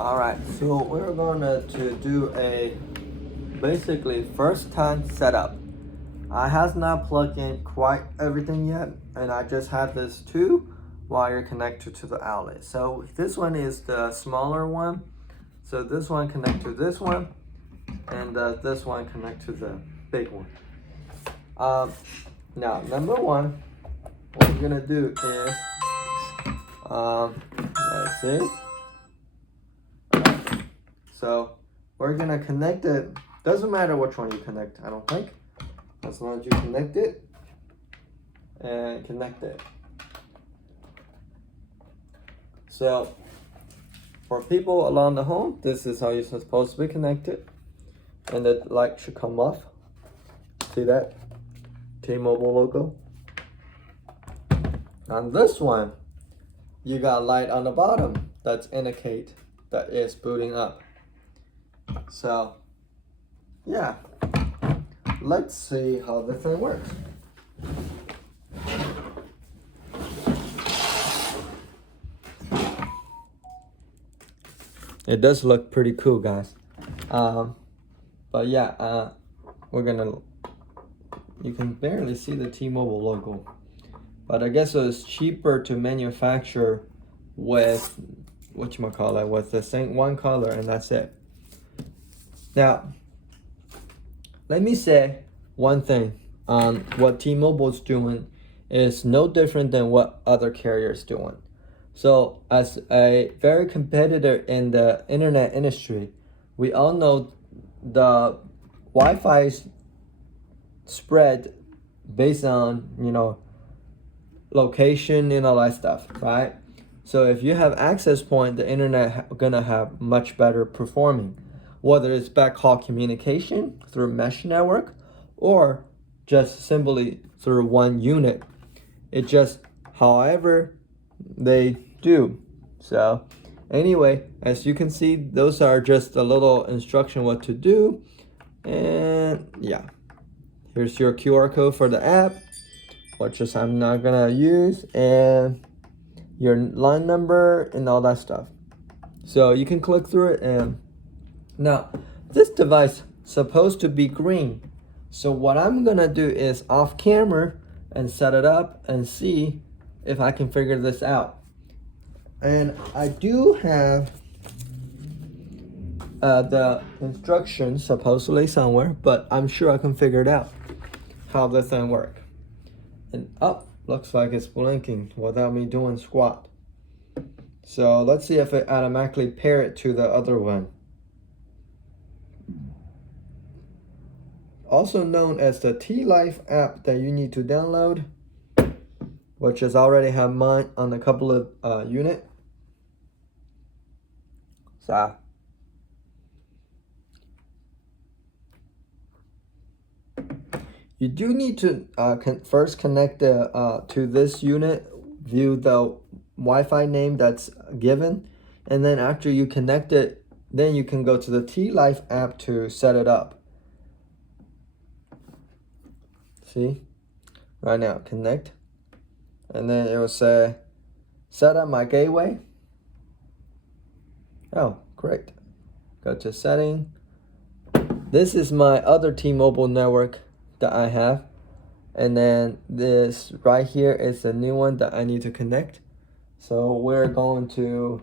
Alright, so we're gonna to do a basically first time setup. I has not plugged in quite everything yet, and I just had this two wire connected to the outlet. So this one is the smaller one. So this one connect to this one, and this one connect to the big one. Now number one, what we're gonna do is let's see. So we're gonna connect it. Doesn't matter which one you connect, I don't think. As long as you connect it and connect it. So for people along the home, this is how you're supposed to be connected. And the light should come off. See that? T-Mobile logo. On this one, you got light on the bottom that's indicate that it's booting up. So yeah, let's see how this thing works. It does look pretty cool, guys. But yeah, you can barely see the T-Mobile logo. But I guess it's cheaper to manufacture with, whatchamacallit, with the same one color, and that's it. Now, let me say one thing on what T-Mobile's doing is no different than what other carriers doing. So as a very competitor in the internet industry, we all know the Wi-Fi spread based on, location and all that stuff, right? So if you have access point, the internet gonna have much better performing, whether it's backhaul communication through mesh network or just simply through one unit. It just however they do. So anyway, as you can see, those are just a little instruction what to do. And yeah, here's your QR code for the app, which is I'm not gonna use, and your line number and all that stuff. So you can click through it. And now this device supposed to be green. So what I'm gonna do is off camera and set it up and see if I can figure this out. And I do have the instructions supposedly somewhere, but I'm sure I can figure it out how this thing works. And looks like it's blinking without me doing squat. So let's see if it automatically pair it to the other one. Also known as the T-Life app that you need to download, which is already have mine on a couple of unit. So you do need to first connect to this unit, view the Wi-Fi name that's given, and then after you connect it, then you can go to the T-Life app to set it up. See, right now, connect, and then it will say, set up my gateway. Oh, great. Go to setting. This is my other T-Mobile network that I have. And then this right here is the new one that I need to connect. So we're going to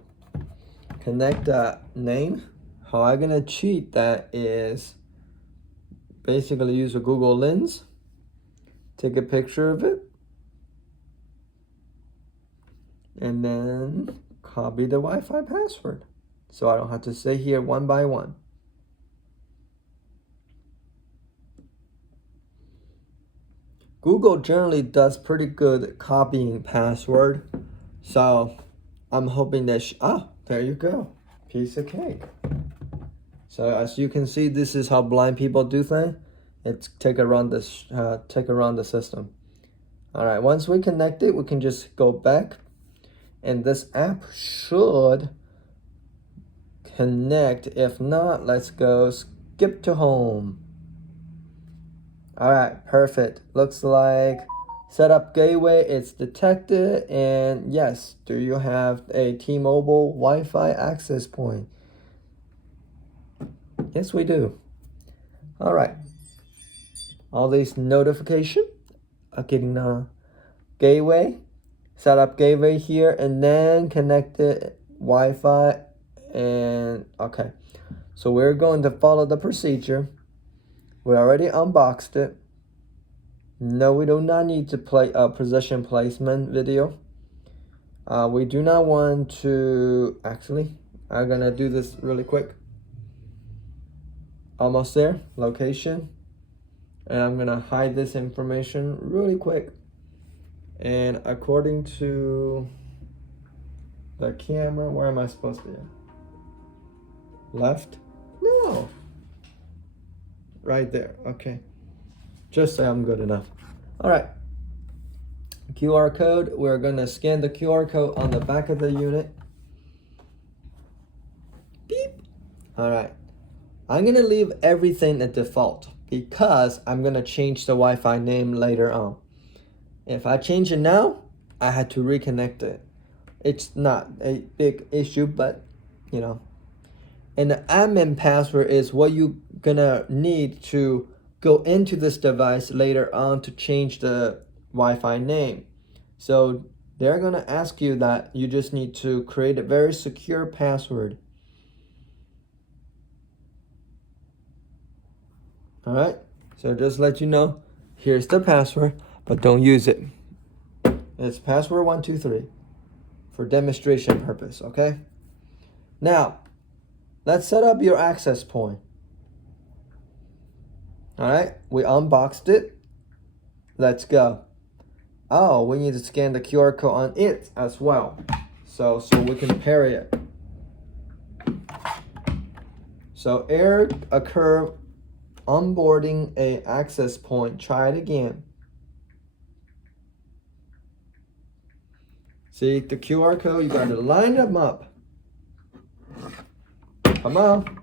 connect that name. How I'm gonna cheat that is basically use a Google Lens. Take a picture of it. And then copy the Wi-Fi password. So I don't have to say here one by one. Google generally does pretty good copying password. So I'm hoping that, there you go. Piece of cake. So as you can see, this is how blind people do things. It's take around the system. All right, once we connect it, we can just go back, and this app should connect. If not, let's go skip to home. All right, perfect. Looks like setup gateway, it's detected. And yes, do you have a T-Mobile Wi-Fi access point? Yes, we do. All right. All these notification are getting gateway. Set up gateway here and then connect it Wi-Fi and okay. So we're going to follow the procedure. We already unboxed it. No, we do not need to play a position placement video. We do not want to, actually, I'm gonna do this really quick. Almost there, location. And I'm gonna hide this information really quick. And according to the camera, where am I supposed to be? Left? No. Right there, okay. Just say I'm good enough. All right. QR code, we're gonna scan the QR code on the back of the unit. Beep. All right. I'm gonna leave everything at default because I'm gonna change the Wi-Fi name later on. If I change it now, I had to reconnect it. It's not a big issue, but you know. And the admin password is what you're gonna need to go into this device later on to change the Wi-Fi name. So they're gonna ask you that you just need to create a very secure password. All right, so just let you know, here's the password, but don't use it. It's password 123 for demonstration purpose, okay? Now, let's set up your access point. All right, we unboxed it. Let's go. Oh, we need to scan the QR code on it as well. So we can pair it. So error occur onboarding a access point. Try it again. See the QR code, you gotta line them up. Come on.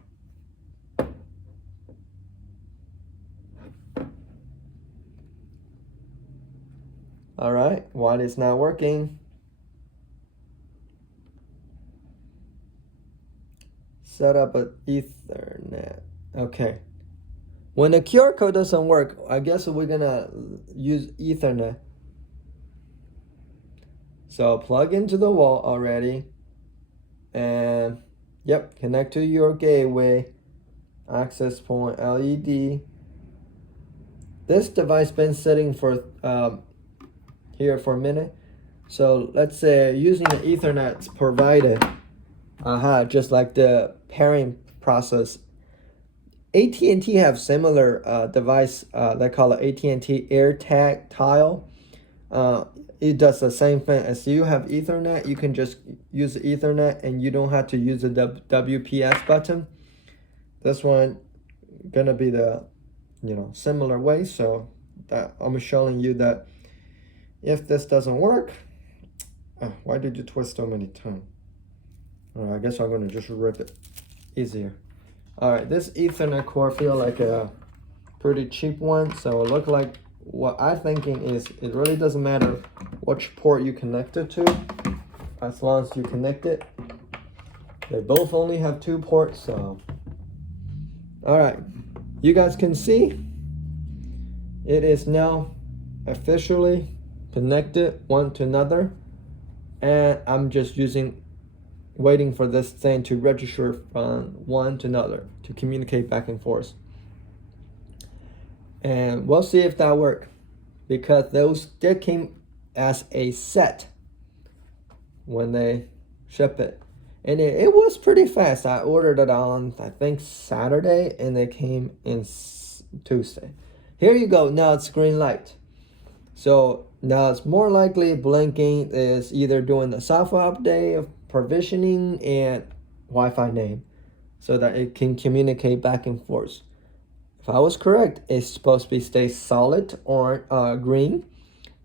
All right, why it's not working? Set up an Ethernet. Okay. When the QR code doesn't work, I guess we're gonna use Ethernet. So plug into the wall already. And yep, connect to your gateway. Access point LED. This device been sitting for here for a minute. So let's say using the Ethernet provided. Just like the pairing process. AT&T have similar device. They call it AT&T AirTag Tile. It does the same thing as you have Ethernet. You can just use the Ethernet and you don't have to use the WPS button. This one gonna be the similar way. So that I'm showing you that if this doesn't work, why did you twist so many times? I guess I'm gonna just rip it easier. All right, this Ethernet cord feel like a pretty cheap one. So it look like what I'm thinking is it really doesn't matter which port you connect it to, as long as you connect it. They both only have 2 ports, so. All right, you guys can see it is now officially connected one to another, and I'm just waiting for this thing to register from one to another to communicate back and forth. And we'll see if that works, because they came as a set when they ship it. And it was pretty fast. I ordered it on, I think, Saturday, and it came in Tuesday. Here you go. Now it's green light. So now it's more likely Blinking is either doing the software update of provisioning and Wi-Fi name so that it can communicate back and forth. If I was correct, it's supposed to be stay solid or green,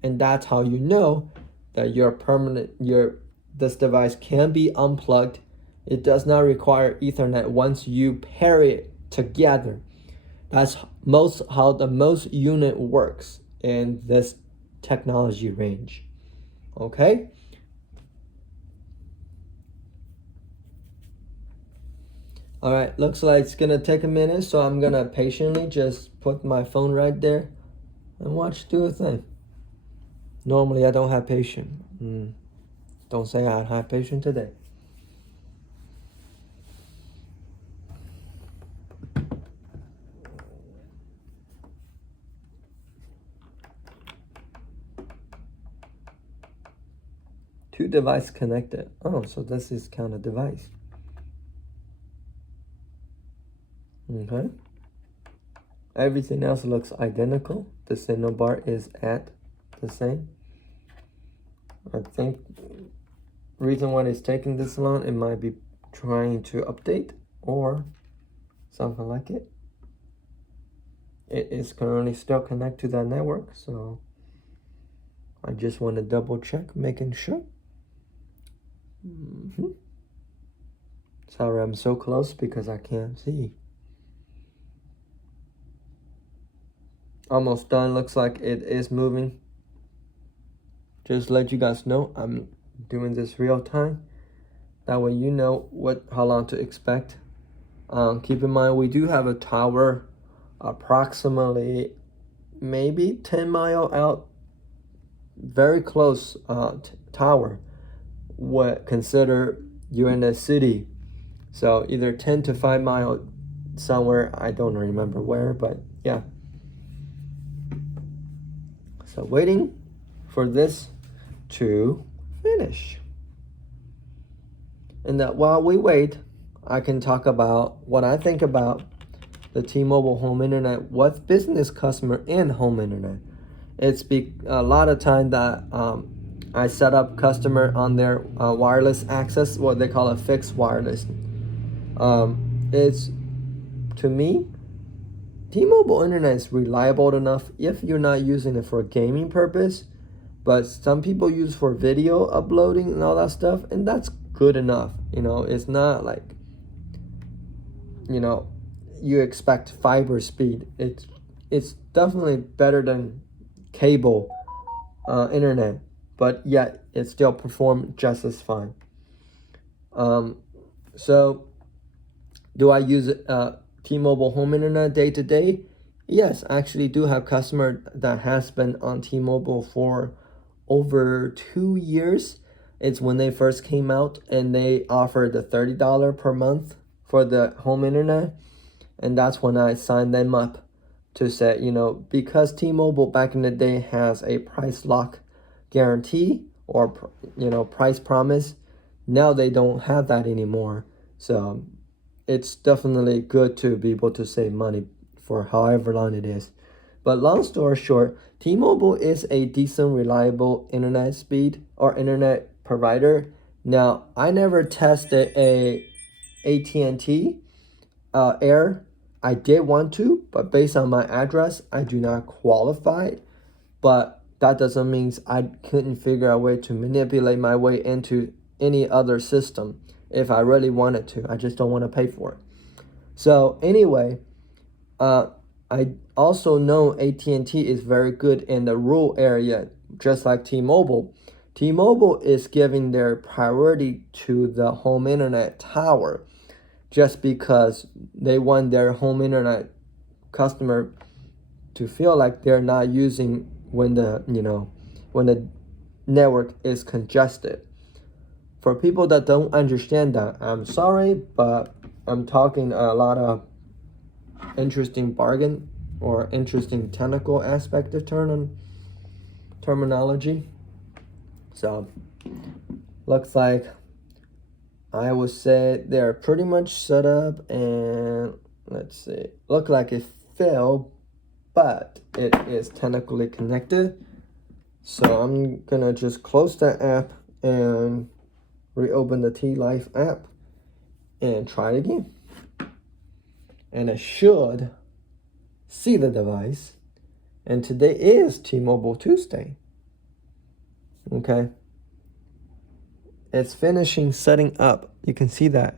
and that's how you know that this device can be unplugged. It does not require Ethernet once you pair it together. That's how the most unit works in this technology range. Okay? All right, looks like it's gonna take a minute, so I'm gonna patiently just put my phone right there and watch do a thing. Normally I don't have patience. Don't say I have patience today. Two devices connected. Oh, so this is kind of device. Okay. Everything else looks identical. The signal bar is at the same. I think reason why it's taking this long, it might be trying to update or something like it. It is currently still connected to that network, so I just want to double check, making sure. Sorry, I'm so close because I can't see. Almost done. Looks like it is moving. Just let you guys know I'm doing this real time. That way you know how long to expect. Keep in mind we do have a tower approximately maybe 10 mile out, very close tower. What consider you in the city, so either 10 to 5 mile somewhere, I don't remember where, but yeah. So waiting for this to finish. And that while we wait, I can talk about what I think about the T-Mobile home internet, what business customer in home internet. It's a lot of time that I set up customer on their wireless access, what they call a fixed wireless. It's, to me, T-Mobile internet is reliable enough if you're not using it for a gaming purpose, but some people use for video uploading and all that stuff, and that's good enough. It's not like, you expect fiber speed. It's definitely better than cable internet, but yet it still performs just as fine. So do I use T-Mobile home internet day to day? Yes, I actually do have customer that has been on T-Mobile for over 2 years. It's when they first came out and they offered the $30 per month for the home internet. And that's when I signed them up to say, because T-Mobile back in the day has a price lock guarantee or, price promise. Now they don't have that anymore. So it's definitely good to be able to save money for however long it is. But long story short, T-Mobile is a decent, reliable internet speed or internet provider. Now, I never tested a AT&T Air. I did want to, but based on my address, I do not qualify. But that doesn't mean I couldn't figure out a way to manipulate my way into any other system if I really wanted to. I just don't want to pay for it. So anyway, I also know AT&T is very good in the rural area, just like T-Mobile. T-Mobile is giving their priority to the home internet tower just because they want their home internet customer to feel like they're not using when the network is congested. For people that don't understand that, I'm sorry, but I'm talking a lot of interesting bargain or interesting technical aspect of terminology. So looks like I would say they're pretty much set up, and let's see, look like it failed, but it is technically connected. So I'm gonna just close that app and reopen the T-Life app and try it again. And I should see the device. And today is T-Mobile Tuesday. Okay. It's finishing setting up. You can see that.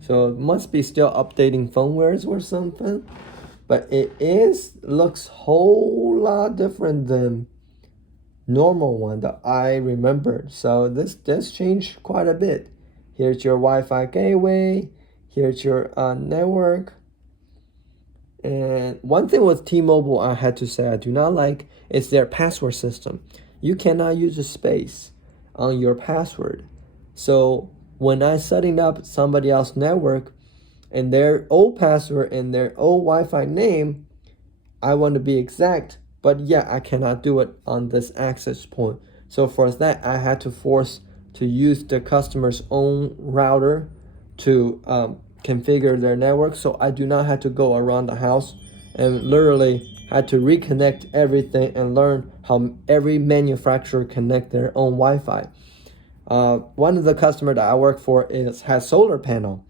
So it must be still updating firmwares or something. But it looks whole lot different than normal one that I remembered. So this changed quite a bit. Here's your Wi-Fi gateway. Here's your network. And one thing with T-Mobile I had to say I do not like is their password system. You cannot use a space on your password. So when I'm setting up somebody else's network and their old password and their old Wi-Fi name, I want to be exact, but yeah, I cannot do it on this access point. So for that, I had to force to use the customer's own router to configure their network. So I do not have to go around the house and literally had to reconnect everything and learn how every manufacturer connect their own Wi-Fi. One of the customer that I work for has solar panel.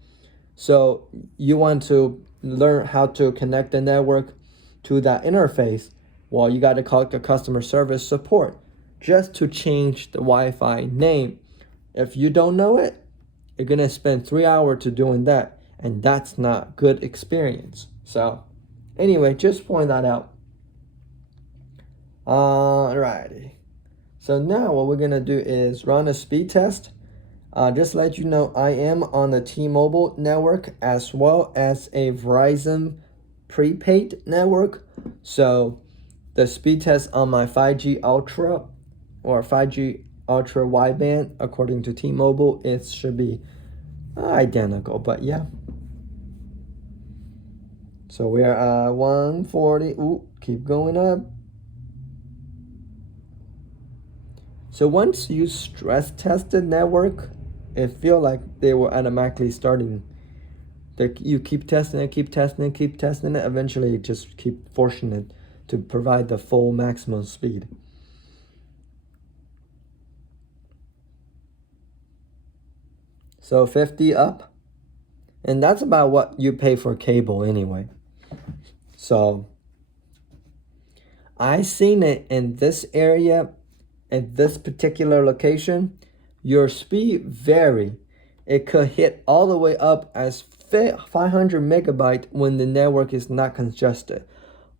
So you want to learn how to connect the network to that interface. Well, you got to call the customer service support just to change the Wi-Fi name. If you don't know it, you're gonna spend 3 hours to doing that, and that's not good experience. So anyway, just point that out. Alrighty. So now what we're gonna do is run a speed test. Just let you know, I am on the T-Mobile network as well as a Verizon prepaid network. So the speed test on my 5G Ultra or 5G Ultra wideband, according to T-Mobile, it should be identical, but yeah. So we're at 140. Ooh, keep going up. So once you stress test the network, it feel like they were automatically starting. You keep testing it, keep testing it, keep testing it. Eventually, you just keep forcing it to provide the full maximum speed. So 50 up, and that's about what you pay for cable anyway. So I seen it in this area, at this particular location, your speed vary. It could hit all the way up as 500 megabyte when the network is not congested.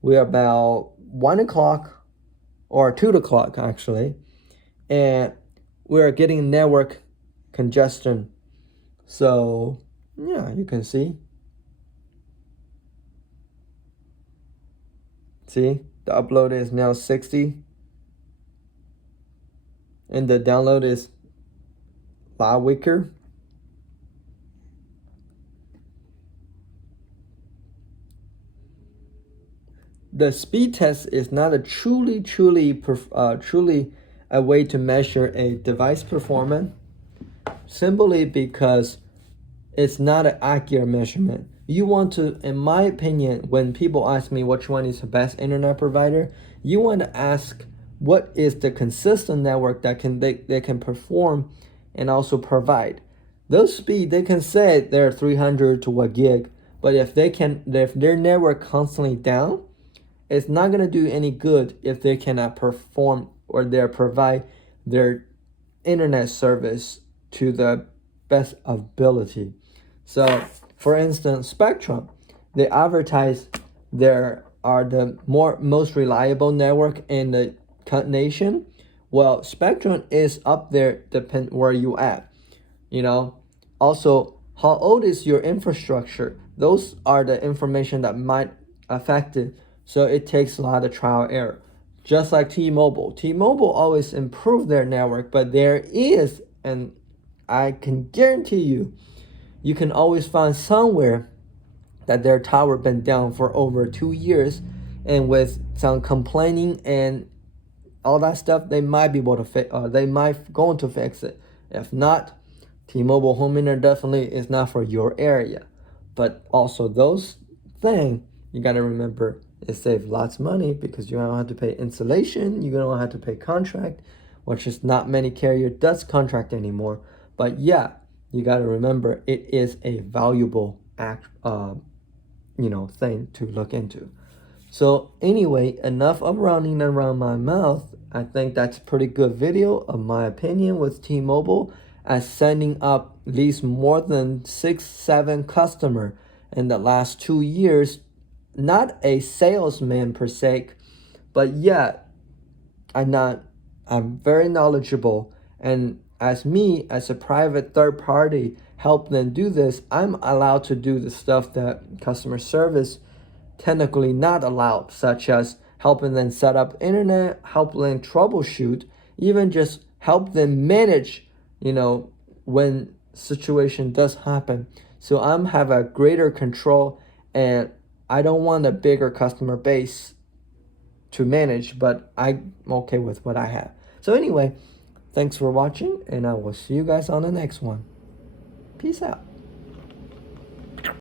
We're about 1 o'clock or 2 o'clock actually, and we're getting network congestion. So yeah, you can see the upload is now 60 and the download is a lot weaker. The speed test is not a truly a way to measure a device performance, simply because it's not an accurate measurement. You want to, in my opinion, when people ask me which one is the best internet provider, you want to ask what is the consistent network that they can perform and also provide. Those speed, they can say they're 300 to 1 gig, but if their network constantly down, it's not gonna do any good if they cannot perform or they provide their internet service to the best ability. So, for instance, Spectrum, they advertise there are the most reliable network in the nation. Well, Spectrum is up there, depend where you at. You know, also how old is your infrastructure? Those are the information that might affect it. So it takes a lot of trial error. Just like T-Mobile. T-Mobile always improve their network, but there is, and I can guarantee you, you can always find somewhere that their tower been down for over 2 years, and with some complaining and all that stuff, they might be able to fix. They might going to fix it. If not, T-Mobile home internet definitely is not for your area. But also those things you gotta remember, it saves lots of money because you don't have to pay installation. You don't have to pay contract, which is not many carrier does contract anymore. But yeah, you got to remember it is a valuable thing to look into. So anyway, enough of running around my mouth. I think that's a pretty good video of my opinion with T-Mobile as sending up at least more than 6-7 customer in the last 2 years. Not a salesman per se, but yeah, I'm very knowledgeable, and as me, as a private third party, help them do this, I'm allowed to do the stuff that customer service technically not allowed, such as helping them set up internet, help them troubleshoot, even just help them manage, when situation does happen. So I'm have a greater control, and I don't want a bigger customer base to manage, but I'm okay with what I have. So anyway, thanks for watching, and I will see you guys on the next one. Peace out.